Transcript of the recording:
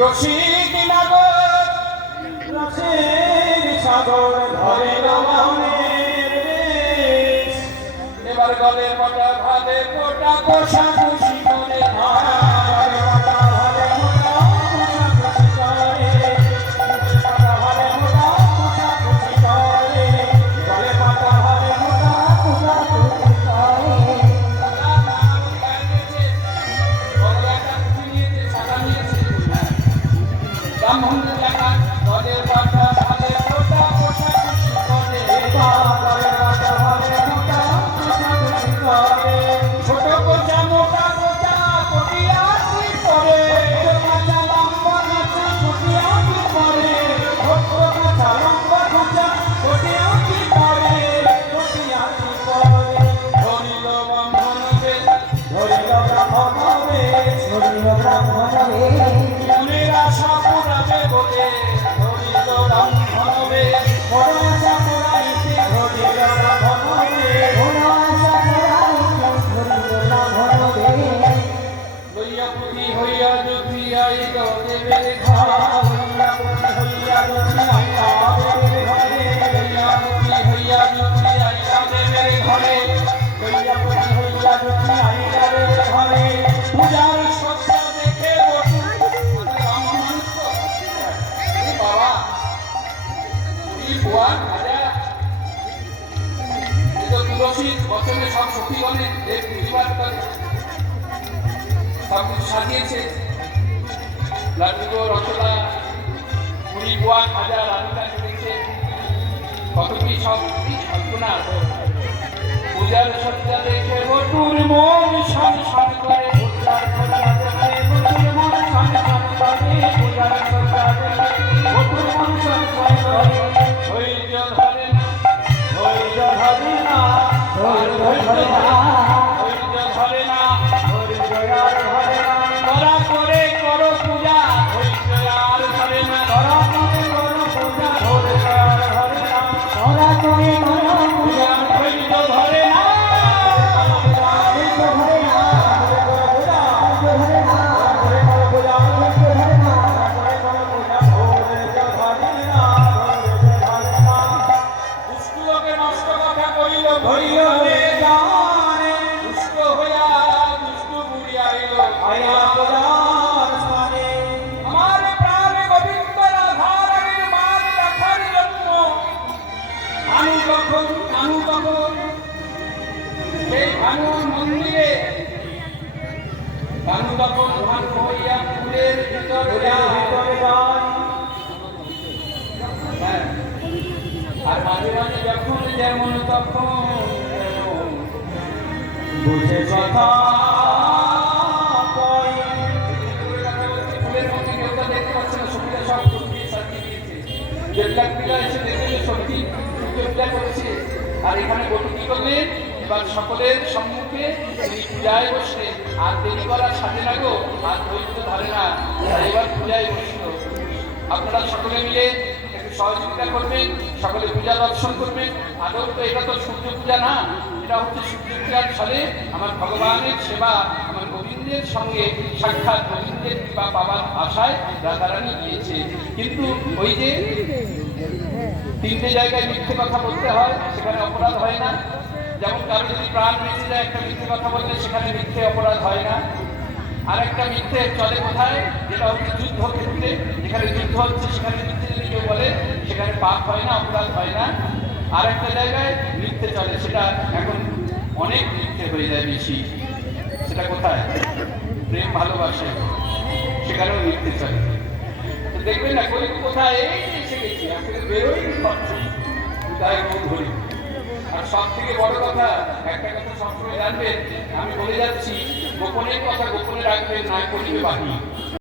রসিক নগর রসিক সাগর ধরে রমণের বেশ। এবার গলে মোটা ভালে মোটা পোষা খুশি করে গলে মোটা ভালে মোটা পোষা খুশি করে মোটা ভালে মোটা পোষা খুশি করে গলে মোটা ভালে মোটা পোষা খুশি করে। ছোট কোচা মোটা কোচা কটিয়া কি করে কাঁচা লম্বা কাঁচা কটিয়া কি করে ছোট কাঁচা লম্বা কাঁচা কটিয়া কি করে কটিয়া কি করে ধরিল ব্রাহ্মণকে ধরিল ব্রাহ্মণকে ধরিল ব্রাহ্মণকে মনের আশা পুরাবে বলে ধরিল ব্রাহ্মণকে বড় আশা পুরাইতে ধরিল ব্রাহ্মণকে বড় আশা পুরাইতে ধরিল ব্রাহ্মণকে লইয়া পুঁথি হইয়া যদি আইল দেবের ঘর লইয়া পুঁথি হইয়া যদি আইল দেবের ঘরে লইয়া পুঁথি হইয়া যদি আইল দেবের ঘরে লইয়া পুঁথি হইয়া যদি আইল দেবের ঘরে পূজার সজ্জা দেখে বসু বাবা এই ভুয়া রাজা এত তুলসী বচনে সব সখীগণের দেব প্রতিবাদ করে সব কিছু সাজিয়েছে লাড্ডু রসগোল্লা পুরি গোয়া খাজা রান্না করেছে কত কি সব কল্পনা পূজার সজ্জা দেখে বটুর মন সান সান করে পূজার সজ্জা দেখে বটুর মন সান সান করে পূজার সজ্জা দেখে বটুর মন সান সান করে ধৈর্য ধরে না ধৈর্য ধরে না ধৈর্য ধরে না ধৈর্য ধরে না ধৈর্য আর ধরে না করা করে করো পূজা ধৈর্য আর ধরে না করা করে করো পূজা ধৈর্য আর ধরে না করা করে করো পূজা ধৈর্য ধরে না ধৈর্য ধরে না আর মাঝে মাঝে যখন যেমন তখন বুঝে কথা ফুলের মধ্যে কেউ তো দেখতে পাচ্ছে না সবটা সব দিয়ে সাজিয়ে দিয়েছে দেড়লাখ পিলা এসে দেখে সত্যি পূজা করছে আর এখানে বটু কি করলেন এবার সকলের সম্মুখে তিনি পূজায় বসে আর দেরি করার সাথে লাগো আর ধৈর্য ধরে না এবার পূজায় বসল আপনারা সকলে মিলে একটু সহযোগিতা করবেন সকলে পূজা দর্শন করবেন আদৌ তো এটা তো সূর্য পূজা না এটা হচ্ছে সূর্য পূজার ফলে আমার ভগবানের সেবা আমার গোবিন্দের সঙ্গে সাক্ষাৎ গোবিন্দের কৃপা পাওয়ার আশায় রাধারানী গিয়েছে কিন্তু ওই যে তিনটে জায়গায় মিথ্যে কথা বলতে হয় সেখানে অপরাধ হয় না যেমন কারো যদি প্রাণ বেঁচে যায় একটা মিথ্যে কথা বললে সেখানে মিথ্যে অপরাধ হয় না আর একটা মিথ্যে চলে কোথায় যেটা হচ্ছে যুদ্ধক্ষেত্রে যেখানে যুদ্ধ হচ্ছে সেখানে মিথ্যে যদি কেউ বলে সেখানে পাপ হয় না অপরাধ হয় না আর একটা জায়গায় মিথ্যে চলে সেটা এখন অনেক মিথ্যে হয়ে যায় বেশি সেটা কোথায় প্রেম ভালোবাসে সেখানেও মিথ্যে চলে তো দেখবেন না কই কোথায় এসে গেছি আসলে বেরোই পাচ্ছি তাই মুখ ধরি আর সব থেকে বড় কথা একটা কথা সবসময় জানবেন আমি বলে যাচ্ছি গোপনের কথা গোপনে রাখবেন না করিবে বাহিনী